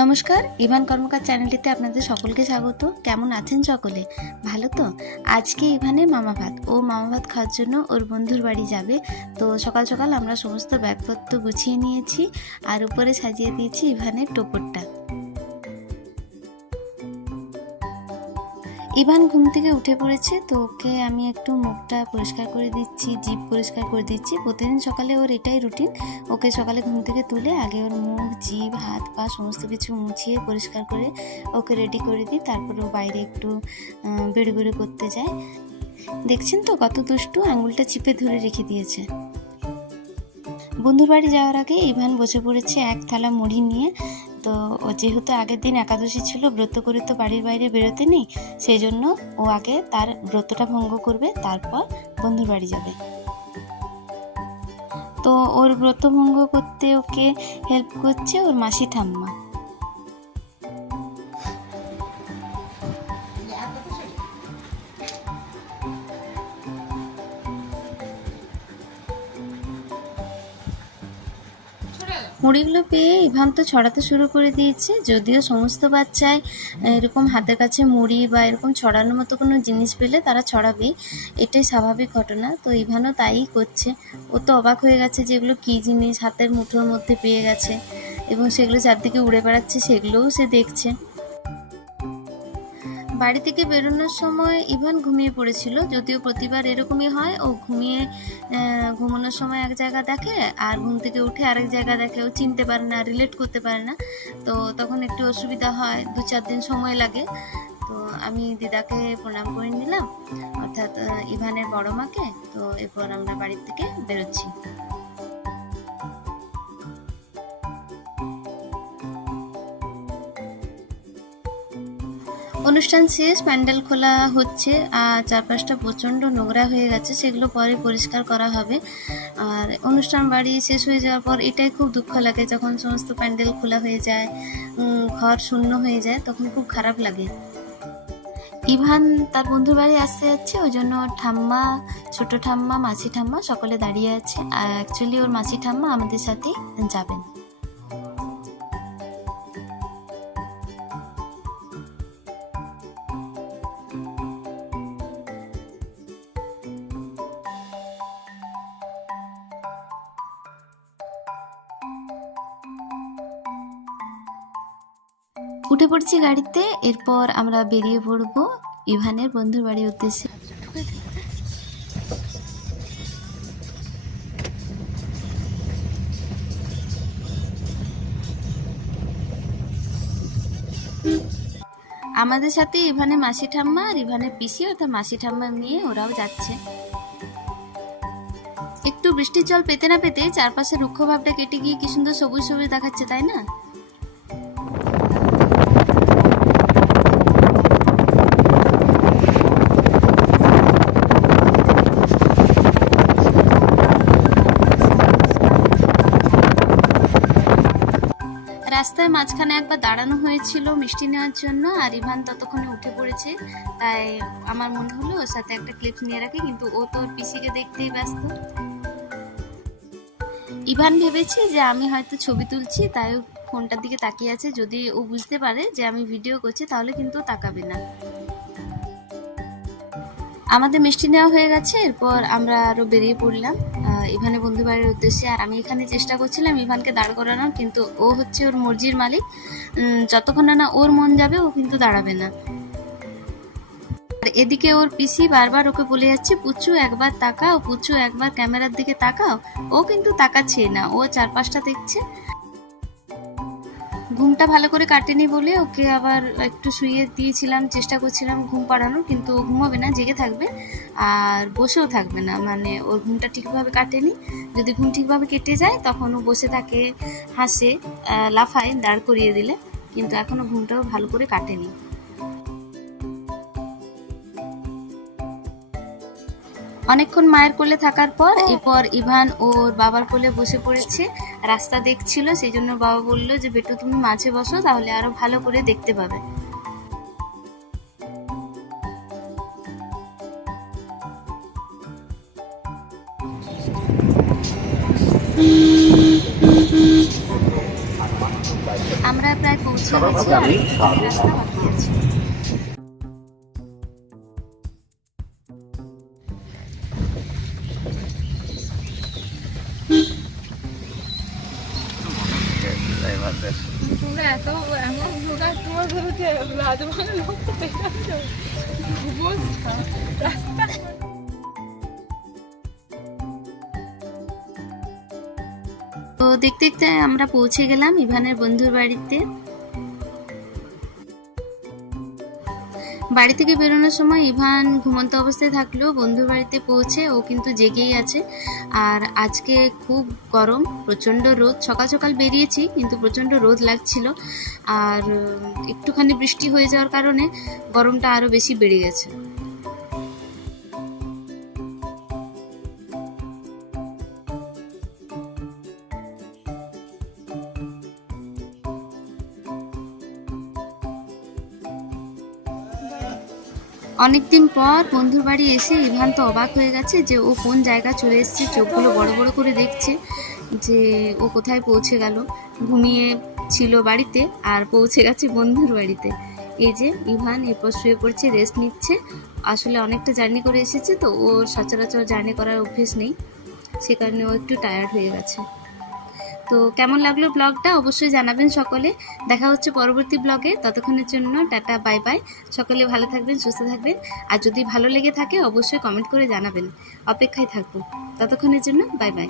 নমস্কার, ইভান কর্মকার চ্যানেলটিতে আপনাদের সকলকে স্বাগত। কেমন আছেন সকলে? ভালো তো? আজকে ইভানের মামা ভাত খাওয়ার জন্য ওর বন্ধুর বাড়ি যাবে। তো সকাল সকাল আমরা সমস্ত ব্যাগপত্র গুছিয়ে নিয়েছি আর উপরে সাজিয়ে দিয়েছি ইভানের টোপরটা। ইভান ঘুম থেকে উঠে পড়েছে, তো ওকে আমি একটু মুখটা পরিষ্কার করে দিচ্ছি, জিভ পরিষ্কার করে দিচ্ছি। প্রতিদিন সকালে ওর এটাই রুটিন। ওকে সকালে ঘুম থেকে তুলে আগে ওর মুখ, জিভ, হাত পা সমস্ত কিছু মুছিয়ে পরিষ্কার করে ওকে রেডি করে দিই। তারপর ও বাইরে একটু বেড়ে করতে যায়। দেখছেন তো কত দুষ্টু, আঙুলটা চিপে ধরে রেখে দিয়েছে। বন্ধুর বাড়ি যাওয়ার আগে ইভান বসে পড়েছে এক থালা মুড়ি নিয়ে। তো ও যেহেতু আগের দিন একাদশী ছিল, ব্রত করে তো বাড়ির বাইরে বেরোতে নেই, সেই জন্য ও আগে তার ব্রতটা ভঙ্গ করবে, তারপর বন্ধুর বাড়ি যাবে। তো ওর ব্রত ভঙ্গ করতে ওকে হেল্প করছে ওর মাসি ঠাম্মা। মুড়িগুলো পেয়ে ইভান তো ছড়াতে শুরু করে দিয়েছে। যদিও সমস্ত বাচ্চাই এরকম হাতের কাছে মুড়ি বা এরকম ছড়ানোর মতো কোনো জিনিস পেলে তারা ছড়াবেই, এটাই স্বাভাবিক ঘটনা। তো ইভানও তাই করছে। ও তো অবাক হয়ে গেছে যে এগুলো কী জিনিস হাতের মুঠোর মধ্যে পেয়ে গেছে, এবং সেগুলো চারদিকে উড়ে বেড়াচ্ছে, সেগুলোও সে দেখছে। বাড়ি থেকে বেরোনোর সময় ইভান ঘুমিয়ে পড়েছিল। যদিও প্রতিবার এরকমই হয়, ও ঘুমানোর সময় এক জায়গা দেখে আর ঘুম থেকে উঠে আরেক জায়গা দেখে। ও চিনতে পারে না, রিলেট করতে পারে না, তো তখন একটু অসুবিধা হয়, 2-4 দিন সময় লাগে। তো আমি দিদাকে প্রণাম করে নিলাম, অর্থাৎ ইভানের বড় মাকে। তো এরপর আমরা বাড়ির থেকে বেরোচ্ছি। অনুষ্ঠান শেষ, প্যান্ডেল খোলা হচ্ছে আর চারপাশটা প্রচণ্ড নোংরা হয়ে গেছে, সেগুলো পরে পরিষ্কার করা হবে। আর অনুষ্ঠান বাড়ি শেষ হয়ে যাওয়ার পর এটাই খুব দুঃখ লাগে, যখন সমস্ত প্যান্ডেল খোলা হয়ে যায়, ঘর শূন্য হয়ে যায়, তখন খুব খারাপ লাগে। ইভান তার বন্ধুর বাড়ি আসতে যাচ্ছে, ওই জন্য ঠাম্মা, ছোট ঠাম্মা, মাসি ঠাম্মা সকলে দাঁড়িয়ে আছে। আর অ্যাকচুয়ালি ওর মাসি ঠাম্মা আমাদের সাথে যাবেন। উঠে পড়ছি গাড়িতে, এরপর আমরা বেরিয়ে পড়বো ইভানের বন্ধুর বাড়ির উদ্দেশ্যে। আমাদের সাথে ইভানের মাসি ঠাম্মা আর ইভানের পিসি, অর্থাৎ মাসি ঠাম্মা নিয়ে ওরাও যাচ্ছে। একটু বৃষ্টির জল পেতে না পেতে চারপাশে রুক্ষ ভাবটা কেটে গিয়ে কি সুন্দর সবুজ সবুজ দেখাচ্ছে, তাই না? রাস্তার মাঝখানে একবার দাঁড়ানো হয়েছিল মিষ্টি নেওয়ার জন্য, আর ইভান ততক্ষণে উঠে পড়েছে। তাই আমার মনে হলো ওর সাথে একটা ক্লিপ নিয়ে রাখি, কিন্তু ও তো ওর পিসিকে দেখতেই ব্যস্ত। ইভান ভেবেছে যে আমি হয়তো ছবি তুলছি, তাই ও ফোনটার দিকে তাকিয়ে আছে। যদি ও বুঝতে পারে যে আমি ভিডিও করছি, তাহলে কিন্তু তাকাবে না। আমাদের মিষ্টি নেওয়া হয়ে গেছে, এরপর আমরা আরও বেরিয়ে পড়লাম ইভানের বন্ধু বাড়ির উদ্দেশ্যে। আর আমি এখানে চেষ্টা করছিলাম ইভানকে দাঁড় করানোর, কিন্তু ও হচ্ছে ওর মর্জির মালিক। যতক্ষণ না ওর মন যাবে ও কিন্তু দাঁড়াবে না। আর এদিকে ওর পিসি বারবার ওকে বলে যাচ্ছে, পুচু একবার তাকাও, পুচু একবার ক্যামেরার দিকে তাকাও। ও কিন্তু তাকাচ্ছে না, ও চারপাশটা দেখছে। ঘুমটা ভালো করে কাটেনি বলে ওকে আবার একটু শুইয়ে দিয়েছিলাম, চেষ্টা করছিলাম ঘুম পাড়ানোর, কিন্তু ও ঘুমাবে না, জেগে থাকবে আর বসেও থাকবে না। মানে ওর ঘুমটা ঠিকভাবে কাটেনি। যদি ঘুম ঠিকভাবে কেটে যায় তখন ও বসে থাকে, হাসে, লাফায় দাঁড় করিয়ে দিলে, কিন্তু এখনও ঘুমটাও ভালো করে কাটেনি। অনেকক্ষণ মায়ের কোলে থাকার পর এরপর ইভান ওর বাবার কোলে বসে পড়েছে। রাস্তা দেখছিল, সেই জন্য বাবা বললো যে বেটু তুমি মাঝে বসো, তাহলে আরো ভালো করে দেখতে পাবে। আমরা প্রায় পৌঁছে গেছি, আর একটুখানি রাস্তা বাকি আছে। তোমরা এত এমন ভোগা তোমার ধরেছে রাজবাংলা লোক রাস্তা। তো দেখতে দেখতে আমরা পৌঁছে গেলাম ইভানের বন্ধুর বাড়িতে। বাড়ি থেকে বেরোনোর সময় ইভান ঘুমন্ত অবস্থায় থাকলেও বন্ধুর বাড়িতে পৌঁছে ও কিন্তু জেগেই আছে। আর আজকে খুব গরম, প্রচণ্ড রোদ। সকাল সকাল বেরিয়েছি কিন্তু প্রচণ্ড রোদ লাগছিল, আর একটুখানি বৃষ্টি হয়ে যাওয়ার কারণে গরমটা আরও বেশি বেড়ে গেছে। অনেকদিন পর বন্ধুর বাড়ি এসে ইভান তো অবাক হয়ে গেছে যে ও কোন জায়গা চলে এসেছে। চোখগুলো বড় বড় করে দেখছে যে ও কোথায় পৌঁছে গেল। ঘুমিয়ে ছিল বাড়িতে আর পৌঁছে গেছে বন্ধুর বাড়িতে। এই যে ইভান এরপর শুয়ে পড়ছে, রেস্ট নিচ্ছে। আসলে অনেকটা জার্নি করে এসেছে তো, ও সচরাচর জার্নি করার অভ্যেস নেই, সে কারণে ও একটু টায়ার্ড হয়ে গেছে। তো কেমন লাগলো ব্লগটা অবশ্যই জানাবেন সকলে। দেখা হচ্ছে পরবর্তী ব্লগে, ততক্ষণের জন্য টাটা, বাই বাই। সকলে ভালো থাকবেন, সুস্থ থাকবেন। আর যদি ভালো লেগে থাকে অবশ্যই কমেন্ট করে জানাবেন, অপেক্ষায় থাকবো। ততক্ষণের জন্য বাই বাই।